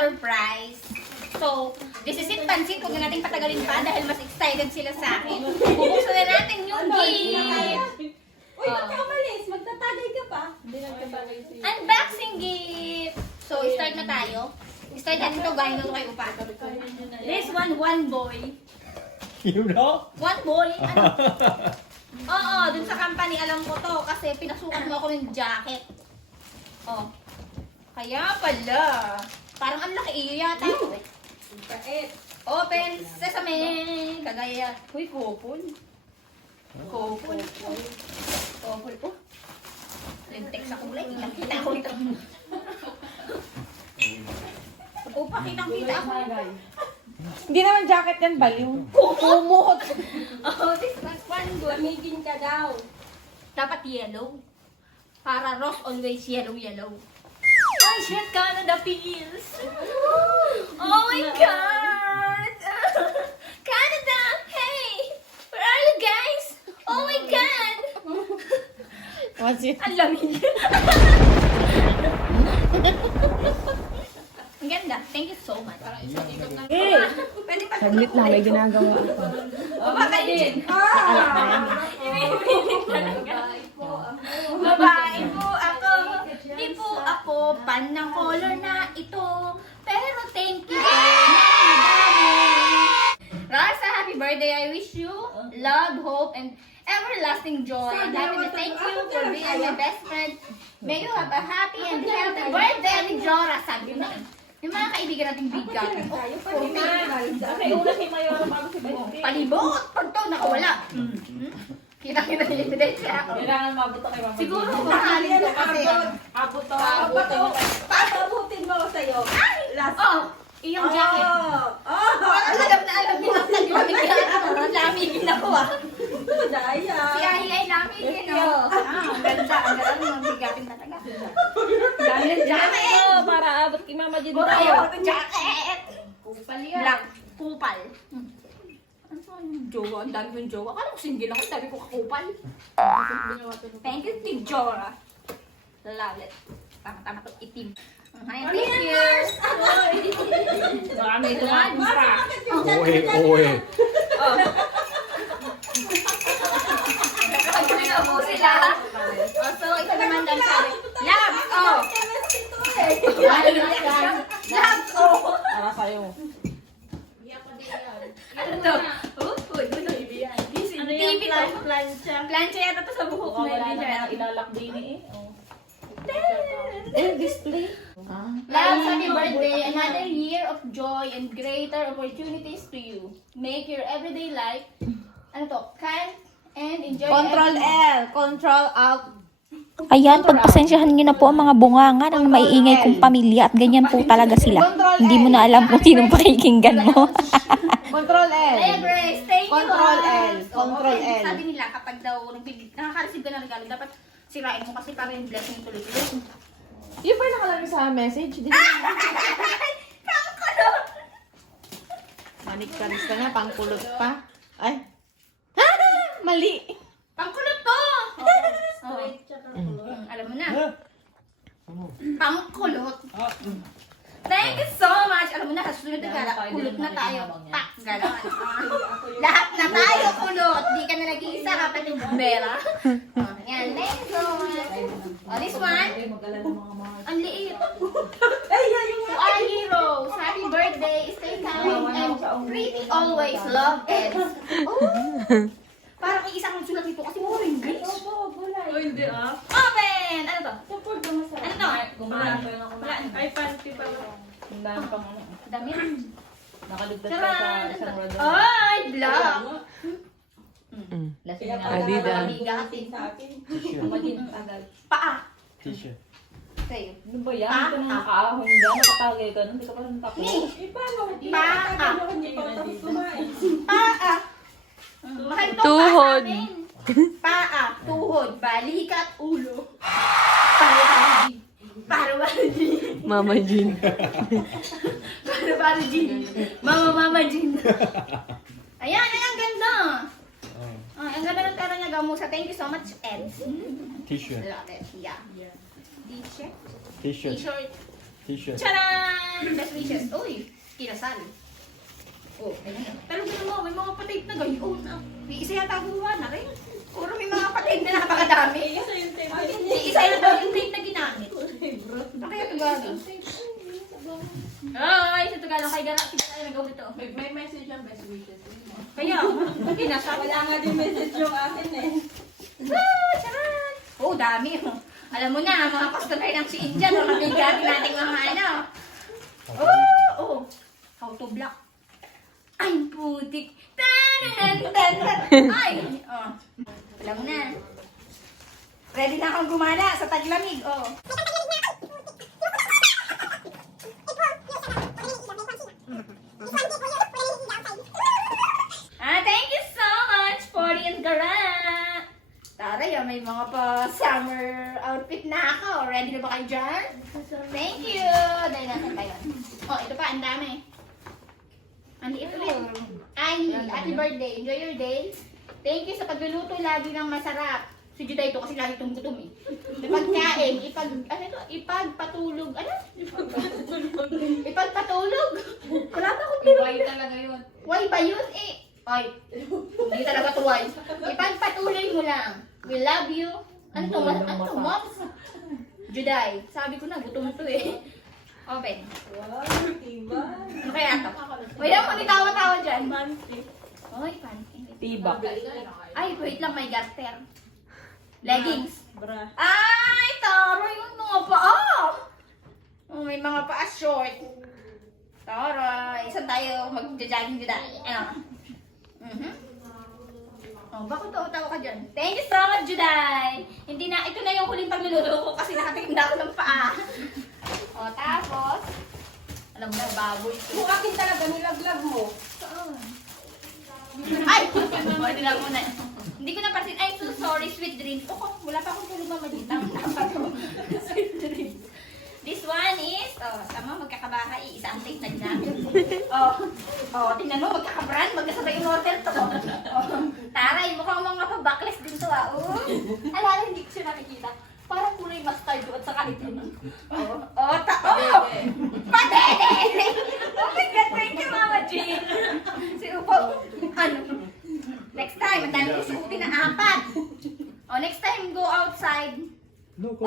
surprise. So, this is it, pansin. Huwag na natin patagalin pa dahil mas excited sila sa akin. Bubuksan na natin yung gift. Uy, ba't ka umalis? Magtatagay ka pa. Unboxing gift. So, start na tayo. Start natin ito, galing ito kay Upa. This one boy. You know? One boy? Ano? Oo, dun sa company, alam ko to. Kasi pinasukan mo ako ng jacket. Oh. Kaya pala. Parang ang laki iyo yata. Open sesame. Kagaya. Uy, kopol. Kopol. Kopol. Oh. Lintek sa kulay. Nakita ko ito. Upa, kitang-kita ako. Hindi naman jacket yan, baliw. Kumot! Oh, this one good. Lamigin ka daw. Dapat yellow. Para Ross always yellow. Oh shit, Canada feels. Oh my god! Canada! Hey! Where are you guys? Oh my god! What's it? Ang lamig. Ang ganda. Thank you so much. Eh! Pwede pa Saglit lang, may ginagawa ako. O baka yun. Babae po ako. Di po ako pan ng color na ito. Pero thank you. Rasa, happy birthday. I wish you love, hope, and everlasting joy. And happiness. Thank you for being my best friend. May you have a happy and healthy birthday, Ate Jora. Sabi na. Yung mga kaibigan nating bigat. Okay, una si Mayor, bago si Betty. Palibot! Pag to, nakawala. Kita-kita yung ebidensya. Kailangan mabot kay Mama. Siguro kumahalin ko kasi. Abot to. Abot to. Papabutin mo ako sa'yo. Last. Oh! Iyong jacket. Alam na alam niyo ang lamigin ako. Lamigin ako ah. Daya. Si Ahi ay lamigin oh. Ang ganda. Ang ganda ng bigatin talaga. Dahil jacket mo para abot kay Mama din Buta tayo. ayaw ng jacket. Kupal yan. Black. Kupal. Ano yung jowa? Ang dami yung jowa. Akala ko single ako. Sabi ko kakupal. Thank you, Tijora. Love it. Tama-tama to itim. Thank you. Marami na pa. Uwe. Nakakaguli na po sila. So, ito naman lang sabi. Labs, oh! Labs, oh! Para sa'yo. Ano to? Uy, ano yan? Plancha. Plancha yata to sa buhok na Wala hindi na siya. ilalak din eh. Display. Labs, happy birthday. Another year of joy and greater opportunities to you. Make your everyday life, ano to, kind and enjoy Control every- L. Control Alt. Ayan, pagpasensyahan nyo na po ang mga bunganga ng maiingay kong pamilya at ganyan po talaga sila. Hindi mo na alam kung sinong pakikinggan mo. Control L. Kaya Grace, thank you. Control ah. L. Control Okay, L. Sabi nila kapag daw nakaka-receive ka ng regalo, dapat sirain mo kasi para yung blessing tuloy-tuloy. Yung ba nakalagay sa message? Di Manik-karis ka nga, pangkulot pa. Ay. Mali. Pangkulot to! Alam mo na. Pangkulot. Thank you so much. Alam mo na, kasunod na gala, kulot na tayo. Tak, gala. Lahat na tayo kulot. Di ka na nag-iisa kapag yung bumbera. Yan, thank you so much. This one. Ang liit. To our heroes, happy birthday. Stay kind and pretty always. Love, Ed. Oh. Parang iisang ang sulat ito kasi mo rin, guys. Hindi ah. Open! Ano to? Ano to? Ay, panty pa. Ang dami pang ano. Dami. Nakaligtas ka sa isang rod. Ay, black. Lasing na. Adidas. Bigatin. T-shirt. Paa. T-shirt. Sa'yo. Ano ba yan? Ito na nakaahon dyan. Nakatagay ka nun. Hindi ka pa rin tapos. Ni. Paano? Paa. Hindi pa tapos kumain. Paa. Mahal to Tuhod. paa sa amin. Paa, tuhod, balikat, ulo. Paru-paru. Paru-paru. Mama Jean. Paru-paru Jean. Mama Jean. Ayan, ay, ang ganda. Ay, ang ganda ng pera niya, Gamusa. Thank you so much, Ed. T-shirt. Love it. Yeah. T-shirt. T-shirt. T-shirt. T-shirt. Charan! Best wishes. Uy, kinasal. Oh, ayan. Talagyan mo, may mga patid na gayon. May isa yata gumawa na rin. Puro may mga patid na napakadami. Isa yata daw yung tape na ginamit. Kaya ito gano'n. Ay, sa Tagalog kay Gara, kita tayo nagawa ito. May message ang best wishes. Kaya, kinasal. Wala nga din message yung akin eh. Ah, charan! Oh, dami. Alam mo na, mga customer ng si India, mga bigatin nating mga ano. Oh, how to block. Ay, putik. Ay, oh. Alam mo na. Ready na akong gumala sa taglamig, oh. Thank you so much, Pori and Gara. Taray, may mga pa-summer outfit na ako. Ready na ba kayo dyan? Thank you. Dahil natin tayo. Oh, ito pa, ang dami. Ang liit ulit. Ay, happy birthday. Enjoy your day. Thank you sa pagluluto lagi ng masarap. Si Juday ito kasi lagi itong gutom eh. Pagkain, ipagpatulog. Ano? Ipagpatulog. Wala pa akong tiro. Why talaga yun? Why ba yun? Ay, hindi talaga to why. Ipagpatuloy mo lang. We love you. Ano to, moms? Juday, sabi ko na, gutom to eh. Open. Wow, tiba. Ano kaya ito? Wait lang, kung tawa-tawa dyan. Manti. Oy, panty. Tibak. Ay, wait lang, may garter. Leggings. Bra. Ay, taro yung mga paa. Oh, may mga paa short. Tara, isa tayo mag-jogging Juday. Ano? Oh, bakit tawa ka dyan? Thank you so much, Juday! Hindi na, ito na yung huling pagluluto ko kasi nakatingin na ako ng paa. O, tapos, alam mo na, baboy ito. Kung akin talaga, nilaglag mo. Saan? Ay! Pwede lang muna. Hindi ko napansin. Ay, so sorry, sweet dreams. Oh, wala pa akong tulog mamaditang. Sweet dreams. This one is, tama, magkakabahay. Isa ang taste na ginamit. Tingnan mo, magkakabrand. Magkasabay yung order to. Taray, mukhang mga pa-backless din to Alala, hindi ko siya nakikita. Parang kulay mustard at saka ito. Padede! Oh my God, thank you, Mama Jean. Si Upo, next time, ang dami ko suotin na 4. Next time, go outside. No, go.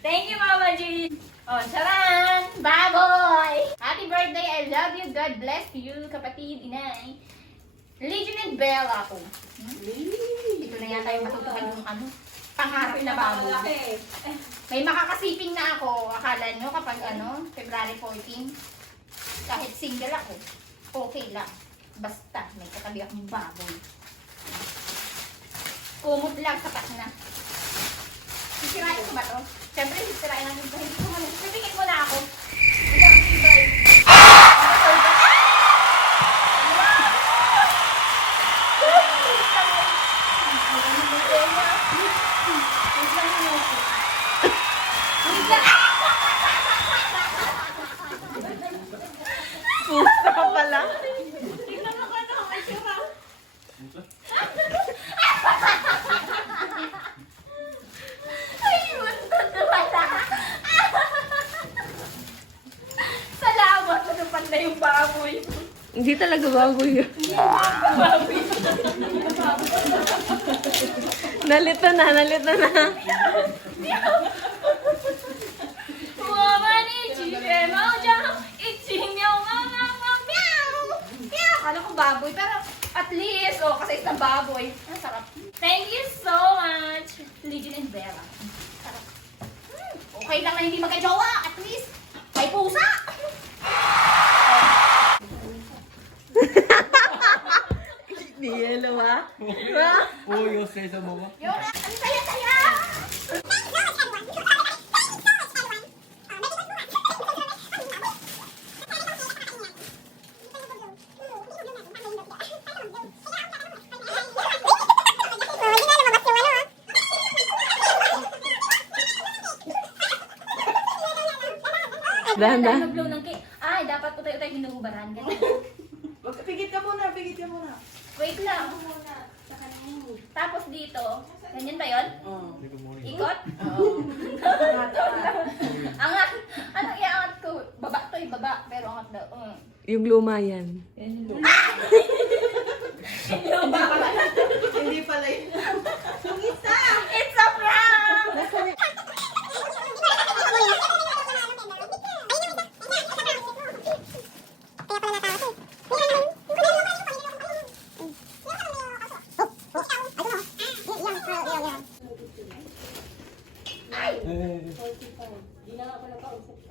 Thank you, Mama Jean. Charan! Baboy! Happy birthday! I love you. God bless you, kapatid, inay. Legion and Bella ako. Ito na yata yung matutukan yung pangarap na baboy. May makakasiping na ako. Akala nyo kapag February 14, kahit single ako, okay lang. Basta may katabi akong baboy. Kumot lang, sapat na. Sisirain ko ba to? Siyempre, sisirain natin ito. Hindi ko man. Pipikit mo na ako. Hindi ako sibay. Pusta ka pala. Tingnan mo ka na, may sira. Ay, muntot na pala. Salamat, natupad na yung baboy. Hindi talaga baboy yun. Baboy. Nalito na. Woman, Akala ko baboy, pero at least, kasi isang baboy. Ang sarap. Thank you so much, Legion and Bella. Sarap. Okay lang na hindi magka-jowa. At least, may pusa. Di yelo ha? Oh, you'll say some more. Yun, ang saya-saya. Dahan. Mag-blow ng cake. Ay, dapat utay-utay hinuhubaran. Ganyan. Pigit ka muna, pigit ka muna. Wait lang. Tapos dito, ganyan ba yun? Oh. Ikot? Oo. Angat! Anong iangat ko? Baba to, baba. Pero angat daw. Yung luma yan. Hindi pala yun. It's a prank!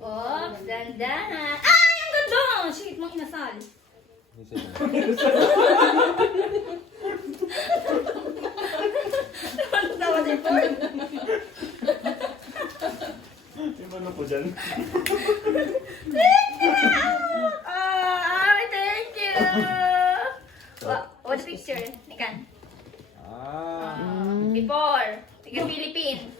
Oh, dandahan. Ay, ang ganda! Shit, mong inasal. Tawa si Paul. Ano po dyan? Ay, thank you! What's picture? Ikan. Before. Tiga Philippines.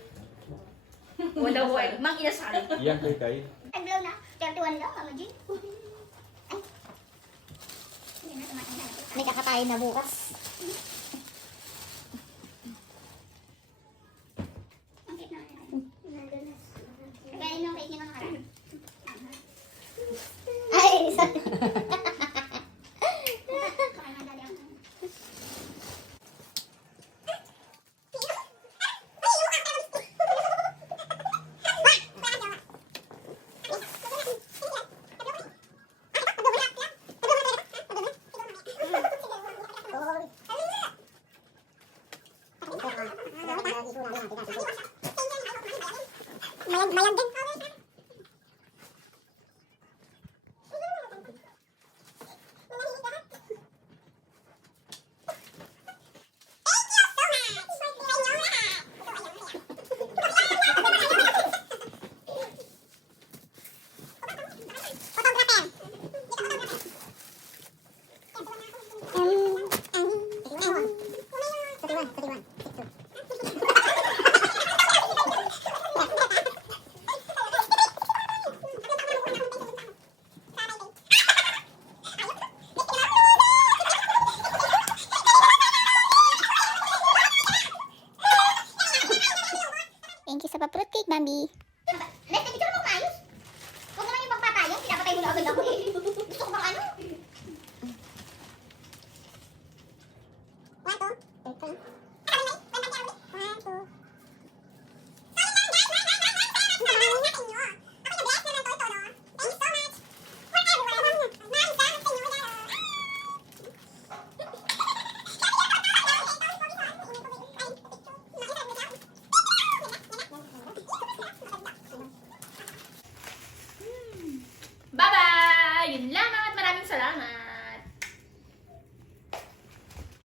Wala boy. Mang inasal. Yan kay Kai. Ang blow na. 31 lang, Mama Jean. May kakatayin na bukas. Kaya yung cake niya mga karami. Ay, isa. Mayag din. Thank you sa pa-fruit cake, Bambi. Let's take picture mo maayos. Huwag naman yung pagpapayang. Pinapatay mo na agad ako eh. Gusto ko bang ano? Bye-bye! Yun lang!